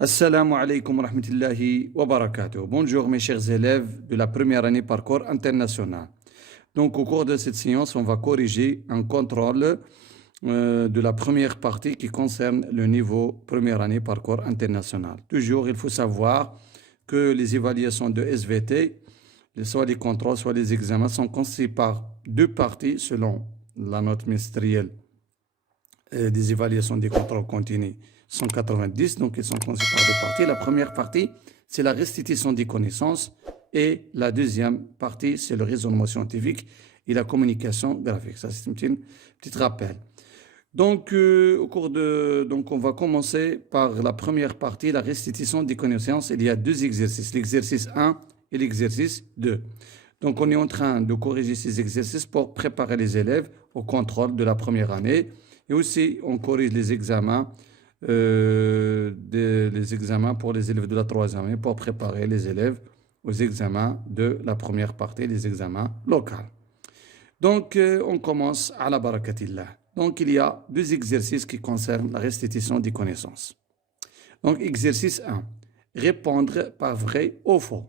Assalamu alaikum wa rahmatullahi wa barakatuh. Bonjour mes chers élèves de la première année parcours international. Donc au cours de cette séance, on va corriger un contrôle de la première partie qui concerne le niveau première année parcours international. Toujours, il faut savoir que les évaluations de SVT, soit les contrôles, soit les examens, sont constitués par deux parties selon la note ministérielle des évaluations des contrôles continus 190, donc ils sont constitués par deux parties. La première partie, c'est la restitution des connaissances et la deuxième partie, c'est le raisonnement scientifique et la communication graphique. Ça, c'est un petit rappel. Donc, on va commencer par la première partie, la restitution des connaissances. Il y a deux exercices, l'exercice 1 et l'exercice 2. Donc, on est en train de corriger ces exercices pour préparer les élèves au contrôle de la première année. Et aussi, on corrige les examens pour les élèves de la troisième année pour préparer les élèves aux examens de la première partie, les examens locaux. Donc, on commence à la barakatillah. Donc, il y a deux exercices qui concernent la restitution des connaissances. Donc, exercice 1. Répondre par vrai ou faux.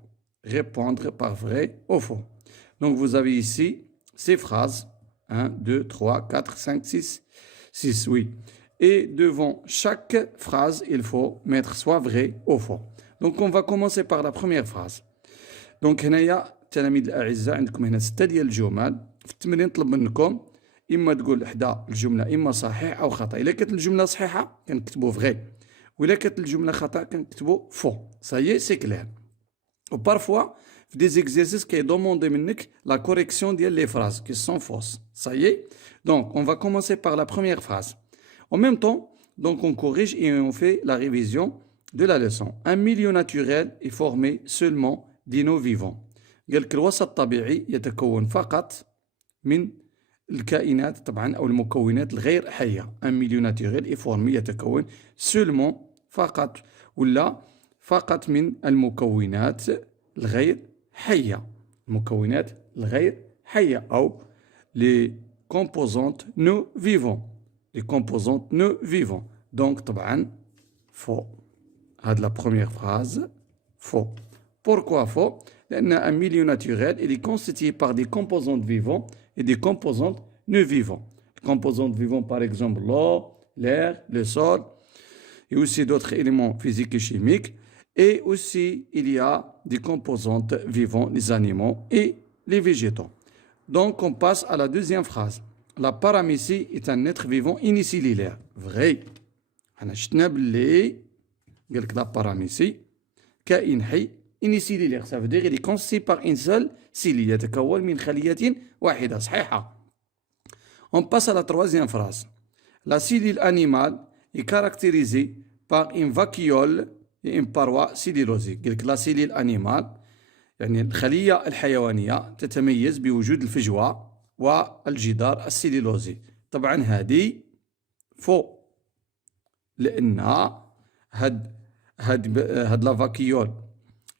Répondre par vrai ou faux. Donc, vous avez ici ces phrases. 1, 2, 3, 4, 5, 6, oui. Et devant chaque phrase, il faut mettre soit vrai ou faux. Donc, on va commencer par la première phrase. Donc, هنايا التلاميذ الأعزاء عندكم هنا 6 ديال الجمل. في التمرين نطلب منكم إما تقول إحدى الجملة إما صحيح أو خطأ. إلا كانت الجملة صحيحة كنكتبوا vrai. وإلا كانت الجملة خطأ كنكتبوا faux. Ça y est, c'est clair. Ou parfois, في des exercices كيدوموندي منك la correction ديال les phrases qui sont fausses. Ça y est. Donc, on va commencer par la première phrase. En même temps, donc on corrige et on fait la révision de la leçon. Un milieu naturel est formé seulement دينو فيفون. قال لك الوسط الطبيعي يتكون فقط من الكائنات طبعا او المكونات الغير حيه. ان ميليو ناتوريل اي فورمي يتكون سولمون فقط ولا فقط من المكونات الغير حيه. المكونات الغير حيه او لي كومبوزونت نو فيفون. لي كومبوزونت نو فيفون. دونك طبعا فو. هاد لا بروميير فراز فو. Pourquoi faux? Un milieu naturel il est constitué par des composantes vivantes et des composantes non vivantes. Les composantes vivantes, par exemple, l'eau, l'air, le sol, et aussi d'autres éléments physiques et chimiques. Et aussi, il y a des composantes vivantes, les animaux et les végétaux. Donc, on passe à la deuxième phrase. La paramécie est un être vivant unicellulaire. Vrai. La paramécie, كائن حي unicellulaire, ça veut dire qu'il est constitué par une seule cellule. يتكون من خلية واحدة. صحيحة. On passe à la troisième phrase. La cellule animale est caractérisée par une vacuole et une paroi cellulosique. قال لك la cellule animale يعني الخلية الحيوانية تتميز بوجود الفجوة والجدار السليلوزي. طبعا هذه فو لأن هاد لا vacuole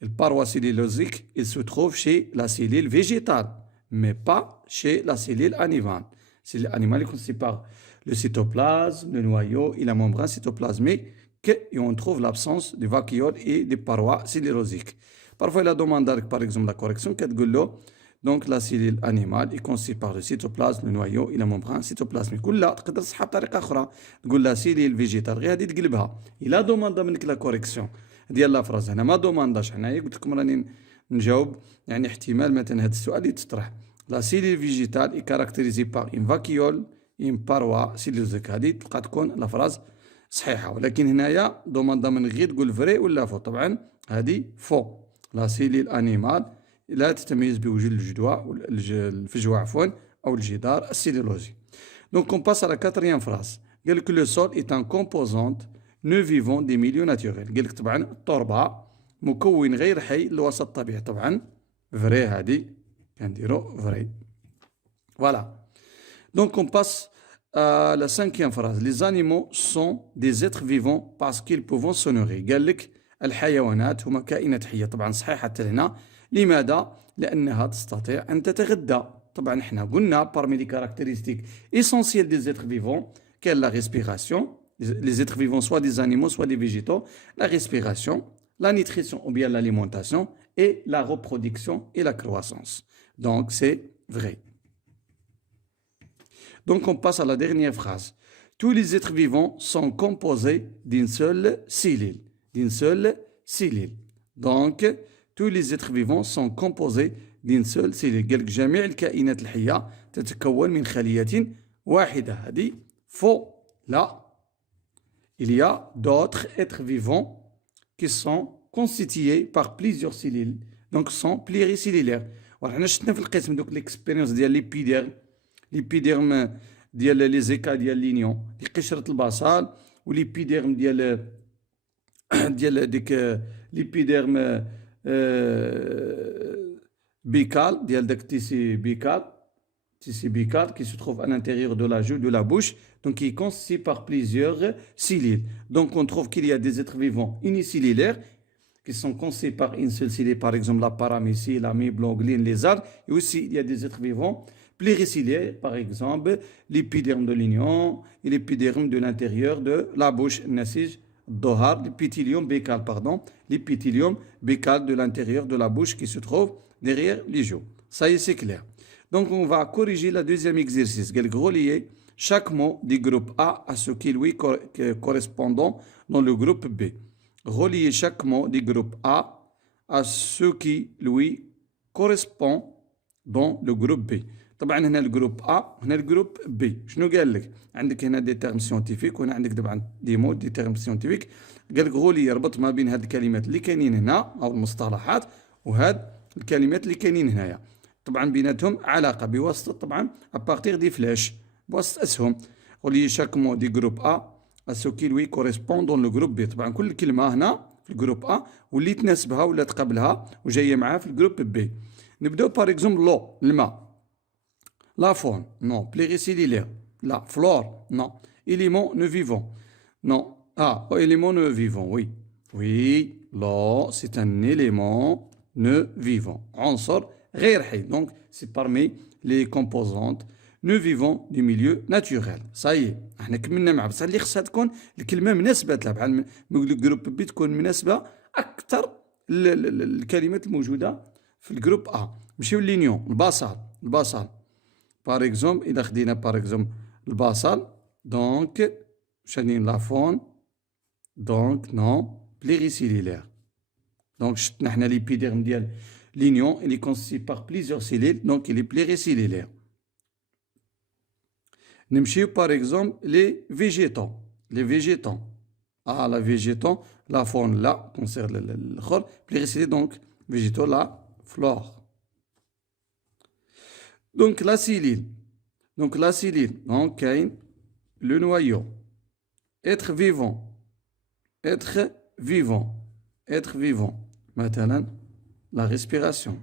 le paroi cellulosique, il se trouve chez la cellule végétale, mais pas chez la cellule animale. C'est l'animal constitué par le cytoplasme, le noyau et la membrane cytoplasmique, et on trouve l'absence de vacuoles et de parois cellulosiques. Parfois, il a demandé, par exemple, la correction, donc la cellule animale est constituée par le cytoplasme, le noyau et la membrane cytoplasmique. ولا تقدر تصحها بطريقة أخرى تقول لا cellule végétale غير هذه تقلبها. Il a demandé منك la correction. ديال لا فراز هنا ما دومانداش حنايا قلت لكم راني نجاوب يعني احتمال مثلا هذا السؤال يتطرح. لا سيلول فيجيتال اي كاركتيريزي باغ ان فاكيول ان باروا سيلوزيك. هذه تبقى تكون لا فراز صحيحه ولكن هنايا دوماندا من غير تقول فري ولا فو. طبعا هذه فو. لا سيلول انيمال لا تتميز بوجود الفجوه عفوا او الجدار السيلولوزي. دونك اون باس على كاتريام فراز. قال لك لو سول اي ان كومبوزونت نو فيفون دي ميليو ناتوريل. قال لك طبعا التربه مكون غير حي للوسط الطبيعي. طبعا فري هذه كنديرو فري. فوالا. دونك اون باس لا سانكيام فراز. لي زانيمو سون دي زيتر فيفون باسكو ils بوفون سونوري. قال لك الحيوانات هما كائنات حيه. طبعا صحيح حتى هنا. لماذا؟ لانها تستطيع ان تتغذى. طبعا احنا قلنا بارمي لي كاركتيرستيك اسونسييل دي زيتر فيفون كاين لا ريسبيراسيون les êtres vivants, soit des animaux, soit des végétaux, la respiration, la nutrition ou bien l'alimentation et la reproduction et la croissance. Donc, c'est vrai. Donc, on passe à la dernière phrase. Tous les êtres vivants sont composés d'une seule cellule. D'une seule cellule. Donc, tous les êtres vivants sont composés d'une seule cellule. قال لك جميع الكائنات الحية تتكون من خلية واحدة. هذه faux. Là, il y a d'autres êtres vivants qui sont constitués par plusieurs cellules. Donc, sont pluricellulaires. وحنا شفنا في القسم دوك ليكسبيريونس ديال ليبيديرم ديال لي زيكا ديال لينيون ديال قشرة البصل وليبيديرم ديال ديك ليبيديرم bical, tissu bical qui se trouve à l'intérieur de la joue, de la bouche, donc qui est constitué par plusieurs cellules. Donc on trouve qu'il y a des êtres vivants unicellulaires qui sont constitués par une seule cellule, par exemple la paramécie, l'amibe, l'ongline, les algues, et aussi il y a des êtres vivants pluricellulaires, par exemple l'épiderme de l'oignon et l'épiderme de l'intérieur de la bouche, l'épithélium buccal, l'épithélium buccal de l'intérieur de la bouche qui se trouve derrière les joues. Ça y est, c'est clair. Donc, on va corriger le deuxième exercice. Relier chaque mot du groupe A à ce qui lui correspond dans le groupe B. Relier chaque mot du groupe A à ce qui lui correspond dans le groupe B. طبعا هنا الجروب A هنا الجروب B. شنو قال لك؟ عندك هنا دي تيرم سيونتيفيك وهنا عندك طبعا دي مود دي تيرم سيونتيفيك. قال لك غولي يربط ما بين هاد الكلمات اللي كاينين هنا او المصطلحات وهاد الكلمات اللي كاينين هنايا. طبعا بيناتهم علاقه بواسطه طبعا ابارتيغ دي فلاش بواسطه اسهم. غولي شاك مو دي جروب A à ce qui lui correspond dans le groupe B. طبعا كل كلمه هنا في الجروب A واللي تناسبها ولا تقابلها وجايه معاها في الجروب B. نبداو باغ اكزومبل لو الماء. La faune, non. Pluricellulaire, la flore, non. Élément ne vivant, non. Ah, élément ne vivant, oui. Oui, l'eau, c'est un élément ne vivant. عنصر غير حي. Donc, c'est parmi les composantes ne vivant du milieu naturel. Ça y est, احنا كملنا مع بصح اللي خصها تكون الكلمة مناسبة لها بحال الجروب بي تكون مناسبة أكثر الكلمات الموجودة في الجروب A. نمشيو للينيون، البصل. Par exemple, il a dit par exemple le basal, donc, la faune, donc, non, pluricellulaire. Donc, l'épiderme de l'oignon, il est constitué par plusieurs cellules, donc il est pluricellulaire. Nous par exemple les végétaux. Ah, la végétaux, la faune là, concerne le corps, pluricellulaire, donc, végétaux la flore. Donc la cellule, donc le noyau, être vivant, maintenant la respiration.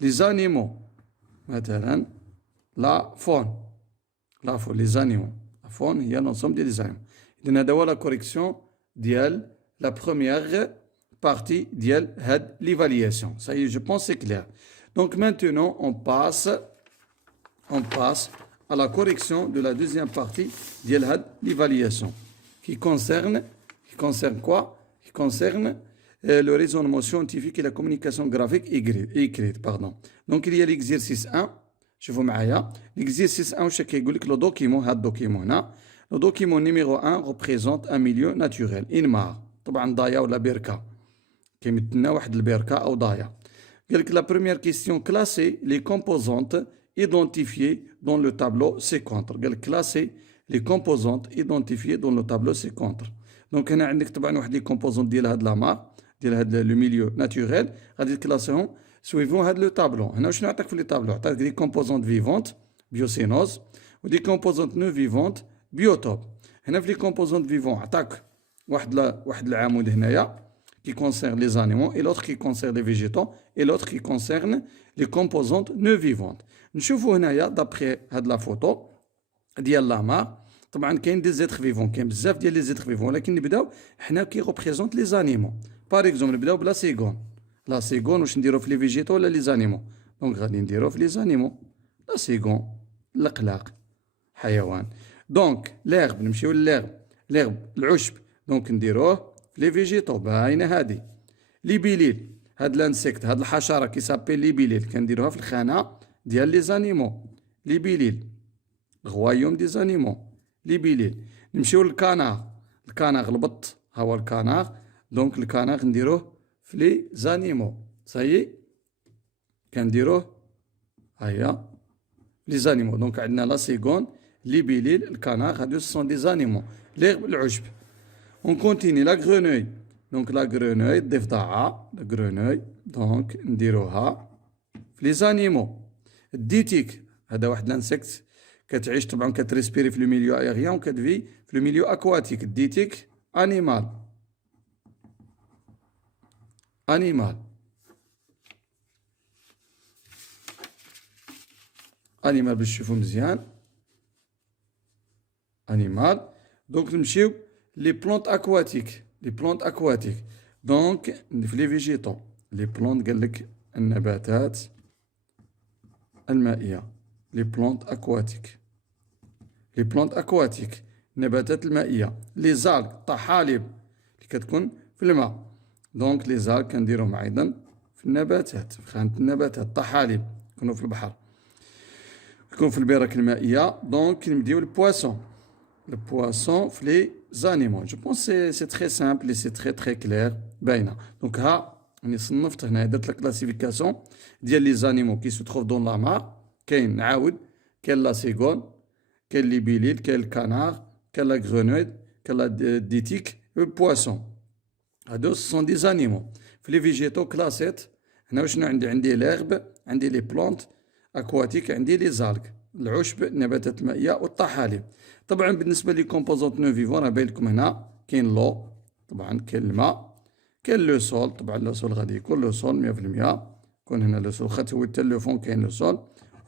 Les animaux, maintenant la faune, les animaux. La faune, il y a l'ensemble des animaux. Il y a la correction de la première partie de l'évaluation. Ça y est, je pense que c'est clair. Donc maintenant, on passe à la correction de la deuxième partie de l'évaluation, qui concerne quoi? Qui concerne le raisonnement scientifique et la communication graphique écrite. Donc il y a l'exercice 1. شوفوا معايا l'exercice 1 واش كيقول لك لو دوكيمون. هذا الدوكيمون هنا لو دوكيمون نيميرو 1 représente un milieu naturel. une mare طبعا ضايا ولا بركه كيمثلنا واحد البركه او ضايا. La première question, classer les composantes identifiées dans le tableau ci-contre. Classer les composantes identifiées dans le tableau ci-contre. Donc, on a des composantes de la mare, le milieu naturel, غادي تكلاسيهم suivant le tableau. هنا شنو نعطيك في لي طابلو؟ عطاك des composantes vivantes, biocénose, ou des composantes non vivantes, biotope. هنا في les composantes vivantes عطاك واحد العمود هنايا qui concerne les animaux, et l'autre qui concerne les végétaux, et l'autre qui concerne les composantes non vivantes. نشوفوا هنايا d'après هاد لا فوتو ديال لا مار. طبعا كاين دي زيتر فيفون، كاين بزاف ديال لي زيتر فيفون، ولكن نبداو حنا كي ريبريزونت لي زانيمو. باغ اكزومبل نبداو بلا سيغون. لا سيغون واش نديرو في لي فيجيتو ولا لي زانيمو؟ دونك غادي نديرو في لي زانيمو. لا سيغون القلاق حيوان. دونك l'herbe نمشيو l'herbe العشب دونك نديروه في لي فيجيتو باينه هادي. ليبيليل هاد لانسيكت هاد الحشره كي سابيل ليبيليل كنديروها في الخانه ديال لي زانيمو. ليبيليل غوايوم دي زانيمو ليبيليل. نمشيو للكاناغ الكاناغ البط ها هو الكاناغ دونك الكاناغ نديروه في لي زانيمو صايي كنديروه هيا لي زانيمو. دونك عندنا لا سيغون ليبيليل الكاناغ هادو سون دي زانيمو. ليغ العشب. اون كونتيني لا غرونوي دونك لا غرونوي الضفدعه لا غرونوي دونك نديروها في لي زانيمو. الديتيك هذا واحد لانسيكت كتعيش طبعا كتريسبيري في لو ميليو ايريان وكتفي في لو ميليو اكواتيك. الديتيك انيمال انيمال انيمال باش تشوفوا مزيان انيمال. دونك نمشيو لي بلونت اكواتيك لي بلونت اكواتيك دونك في لي فيجيتو لي بلونت قالك النباتات المائية. لي بلونت اكواتيك لي بلونت اكواتيك النباتات المائية. لي زالغ الطحالب اللي كتكون في الماء دونك لي زالغ كنديروهم ايضا في النباتات في خانة النباتات. الطحالب يكونوا في البحر يكون في البرك المائية. دونك نبديو البواسون البواسون في لي زانيمون. جو بونس سي تري سامبل سي تري كلير باينة. دونك ها راني صنفت هنا درت لا كلاسيفيكاسيون ديال لي زانيمو كي سو تروف دون لا مار. كاين نعاود كاين لا سيغون كاين لي بيليل كاين الكانار كاين لا غرونويد كاين لا ديتيك البواسون هادو سون دي زانيمو. في لي فيجيتو كلاسيت هنا وشنو عندي ليرب عندي لي بلونت اكواتيك عندي لي زالغ العشب النباتات المائية والطحالب. طبعا بالنسبة لي كومبوزونت نو فيفون راه باين لكم هنا كاين لو طبعا كاين الماء كاين لو سول طبعا لو سول غادي يكون لو سول 100% يكون هنا لو سول خاطر هو حتى لو فون كاين لو سول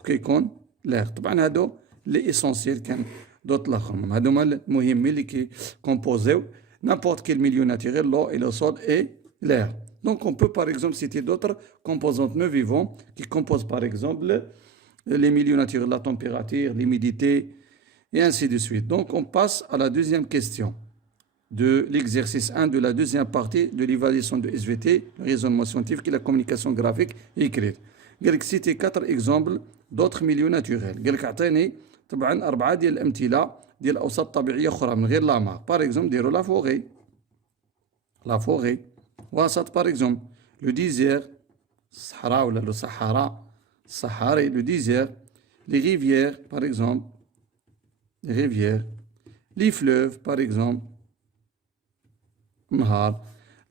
وكيكون ليغ. طبعا هادو لي اسونسيال كان دوت لاخرين هادوما المهمين اللي كي كومبوزيو n'importe quel milieu naturel, l'eau et le sol et l'air. Donc on peut par exemple citer d'autres composantes non vivantes qui composent par exemple les milieux naturels, la température, l'humidité et ainsi de suite. Donc on passe à la deuxième question de l'exercice 1 de la deuxième partie de l'évaluation de SVT, le raisonnement scientifique et la communication graphique et écrite. قال لك citer 4 exemples d'autres milieux naturels. قال لك اعطيني طبعا 4 ديال الامثله ديال اوساط طبيعيه اخرى من غير لا مار. باغ اكزومبل ديروا لا فوغي وسط باغ اكزومبل لو ديزير الصحراء ولا لو الصحاري لو ديزير لي ريفيير باغ اكزومبل لي ريفيير لي فلوف باغ اكزومبل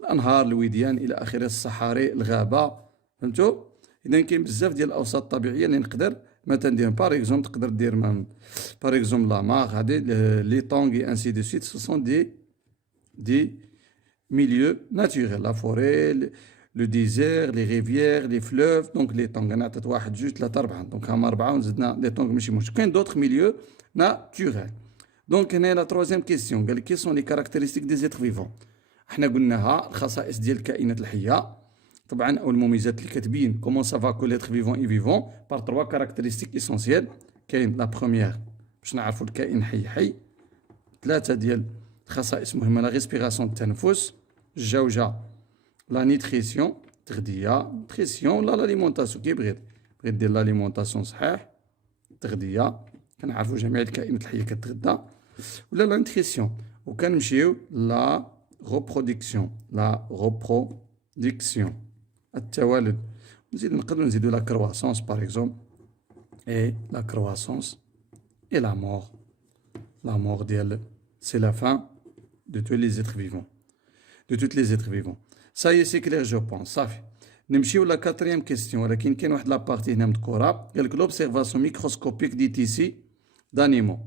الانهار الوديان الى اخره الصحاري الغابه فهمتوا. اذا كاين بزاف ديال الاوساط الطبيعيه اللي نقدر مثلا ندير باغ اكزومبل تقدر دير باغ اكزومبل لا مار هادي لي طونغ انسي دو سويت سو سون دي milieux naturels. La forêt, le désert, les rivières, les fleuves, donc les tongs. أنا عطيت واحد جوج ثلاثة أربعة دونك هما أربعة ونزدنا لي طونغ ماشي مشكل. كاين دوطخ milieux naturels. دونك هنا لا تروازيام كيسيون قال لك كي سون لي كاركتيرستيك دي زيتر فيفون. احنا قلناها الخصائص ديال الكائنات الحية طبعا او المميزات اللي كتبين كومون سافا كو ليتر فيفون اي فيفون بار 3 كاركتيرستيك اسونسييل. كاين لا بروميير باش نعرفوا الكائن حي 3 ديال خصائص مهمة. لا ريسبيراسيون التنفس الجوجة لا نيتريسيون تغذية نيتريسيون ولا لاليمونطاسيون كي بغيت دير لاليمونطاسيون صحيح تغذية كنعرفوا جميع الكائنات الحية كتغذى ولا لا نيتريسيون. وكنمشيو لا ريبرودكسيون التوالد. نقدروا نزيدوا لا كرواسونس باغ اكزومبل اي لا كرواسونس اي لا مور ديال سي لا فان de tous les êtres vivants. De toutes les êtres vivants. Ça y est, c'est clair, je pense. صافي. نمشيو لا quatrième question ولكن كاين واحد لابارتي هنا مذكورة قال لك l'observation microscopique des tissus d'animaux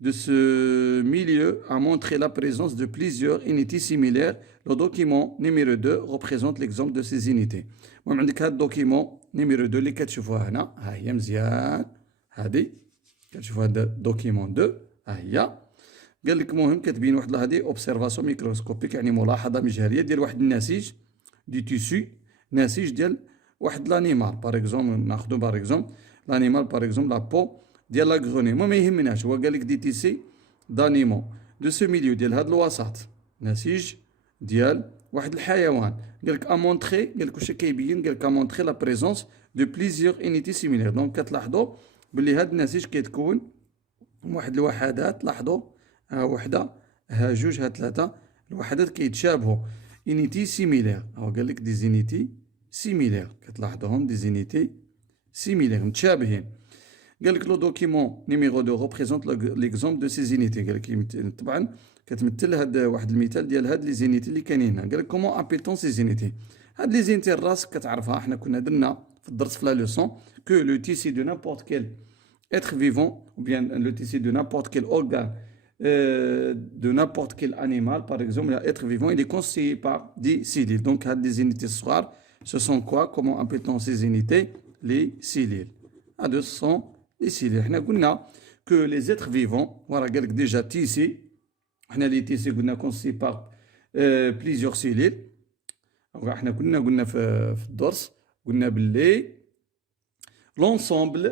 de ce milieu a montré la présence de plusieurs unités similaires. Le document numéro 2 représente l'exemple de ces unités. المهم عندك هاد الدوكيمون نيميرو 2 اللي كتشوفوها هنا ها هي مزيان هادي كتشوفوا هاد الدوكيمون 2 ها هي. قال لك المهم كتبين واحد هذه اوبسيرفاسيون ميكروسكوبيك يعني ملاحظه مجهريه ديال واحد النسيج دي تيسو نسيج ديال واحد لانيمال باغ اكزومبل ناخذ باغ اكزومبل لانيمال باغ اكزومبل لا بو ديال لاغروني ما يهمناش. هو قال لك دي تيسي دانيمون دو سو ميليو ديال هذا الوسط، نسيج ديال واحد الحيوان. قال لك امونتري، قال لك واش كيبين، قال لك امونتري لا بريزونس دو بليزيور انيتي سيميلير. دونك كتلاحظوا باللي هذا النسيج كيتكون من واحد الوحدات. لاحظوا ها وحده، ها جوج، ها ثلاثه، الوحدات كيتشابهوا انيتي سيميلير. هو قال لك دي زينيتي سيميلير، كتلاحظوهم دي زينيتي سيميلير متشابهين. قال لك لو دوكيمون نيميرو 2 ريبريزونت ليكزومبل دو سي زينيتي. قال لك طبعا كتمثل هذا واحد المثال ديال هاد لي زينيتي اللي كاينين هنا. قال لك كومون ابيلتون سي زينيتي. هاد لي زينيتي الراس كتعرفها، حنا كنا درنا في الدرس في لا لوسون كو لو تيسي دو نابورت كيل être vivant ou bien le tissu de n'importe quel organe de n'importe quel animal, par exemple, l'être vivant, il est constitué par des cellules. Donc, des unités soir, ce sont quoi? Comment appelle-t-on ces unités? Les cellules. Ce sont les cellules. On a que les êtres vivants, voilà, déjà tissus, on a les tissus constitués par plusieurs cellules. On a l'ensemble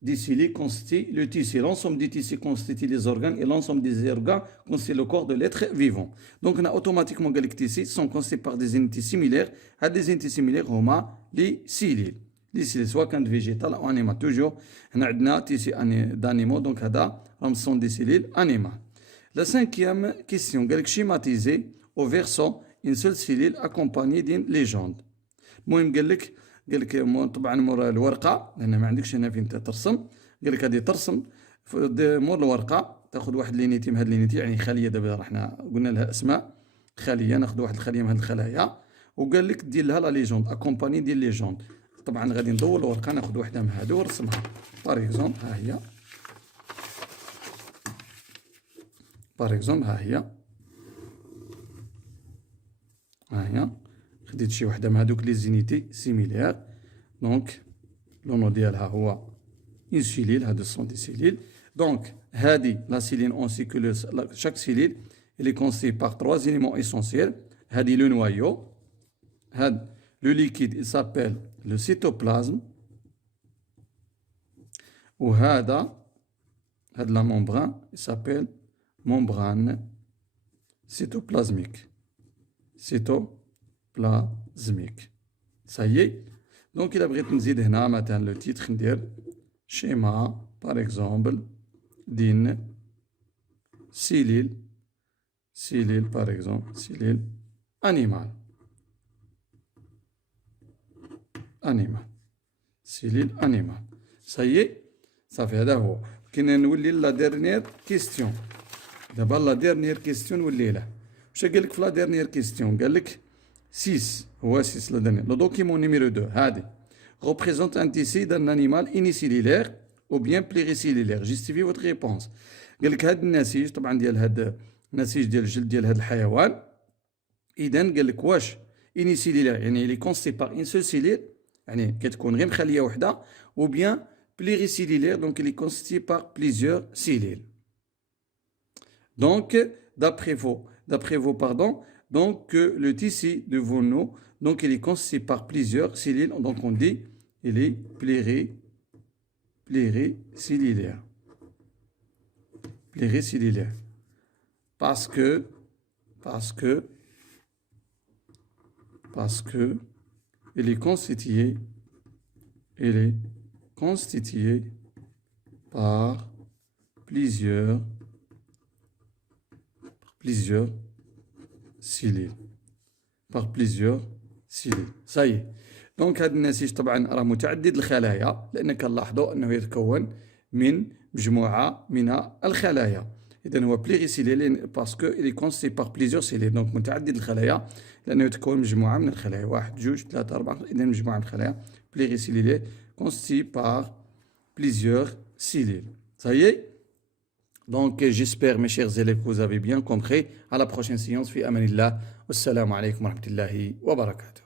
des cellules constitue le tissu. L'ensemble des tissus constitue les organes et l'ensemble des organes constitue le corps de l'être vivant. Donc, on a automatiquement les tissus sont constitués par des unités similaires. À des unités similaires, on a les cellules. Les cellules, soit quand végétal ou animal. Toujours, on a des tissus d'animaux. Donc, ce sont des cellules animales. La cinquième question, schématiser au versant une seule cellule accompagnée d'une légende. المهم قال لك طبعا مور الورقه، لان ما عندكش هنا فين ترسم. قال لك هذه ترسم مور الورقه، تاخذ واحد لينيتي من هاد لينيتي، يعني خليه. دابا احنا قلنا لها اسماء خليه، ناخذ واحد الخليه من هاد الخلايا، وقال لك دير لها لا ليجوند اكومباني ديال ليجوند. طبعا غادي ندور الورقه، ناخذ واحده من هادو ونرسمها. بار اكزومبل ها هي، بار اكزومبل ها هي، ها هي. خديت شي وحده من هادوك لي زينيتي سيميلير. دونك لونو ديالها هو اون سيليل، هادو سون دي سيليل. دونك هادي لا سيلين اون سي كو شاك سيليل اللي كونستي باغ 3 éléments essentiels. هادي لو نوايو، هاد لو ليكيد il s'appelle le cytoplasme، وهذا هاد لا ممبران il s'appelle membrane cytoplasmique. plasmique. Ça y est. Donc, il a besoin de le titre, schéma, par exemple, d'une cellule, par exemple, cellule animale. Cellule animale. Ça y est, ça fait d'abord. La dernière question. D'abord, la dernière question, je vais vous la dernière question. 6 هو 6 لو دوكيمون نيميرو 2 هادي représente un tissu d'un animal unicellulaire ou bien pluricellulaire. Justifiez votre réponse. قال لك هاد النسيج، طبعا ديال هاد النسيج ديال الجلد ديال هاد الحيوان، اذا قال لك واش unicellulaire يعني اللي كونستي باغ ان سول سيليل، يعني كتكون غير خليه وحده، ou bien pluricellulaire donc اللي كونستي باغ plusieurs cellules. Donc d'après vous pardon, donc le tissu devant nous, donc il est constitué par plusieurs cellules, donc on dit il est pluricellulaire. Pluricellulaire. Parce que il est constitué par plusieurs cellules. Par plusieurs cellules. Ça y est. Donc هذا النسيج طبعا راه متعدد الخلايا، لأن كنلاحظوا أنه يتكون من مجموعة من الخلايا. إذا هو pluricellulaire باسكو il est constitué par plusieurs cellules. donc متعدد الخلايا لأنه يتكون مجموعة من الخلايا، 1 2 3 4، إذا مجموعة من الخلايا pluricellulaire constitué par plusieurs cellules. Ça y est. Donc j'espère mes chers élèves que vous avez bien compris. À la prochaine séance. Fi amanillah. Wassalamu alaikum wa rahmatullahi wa barakatuh.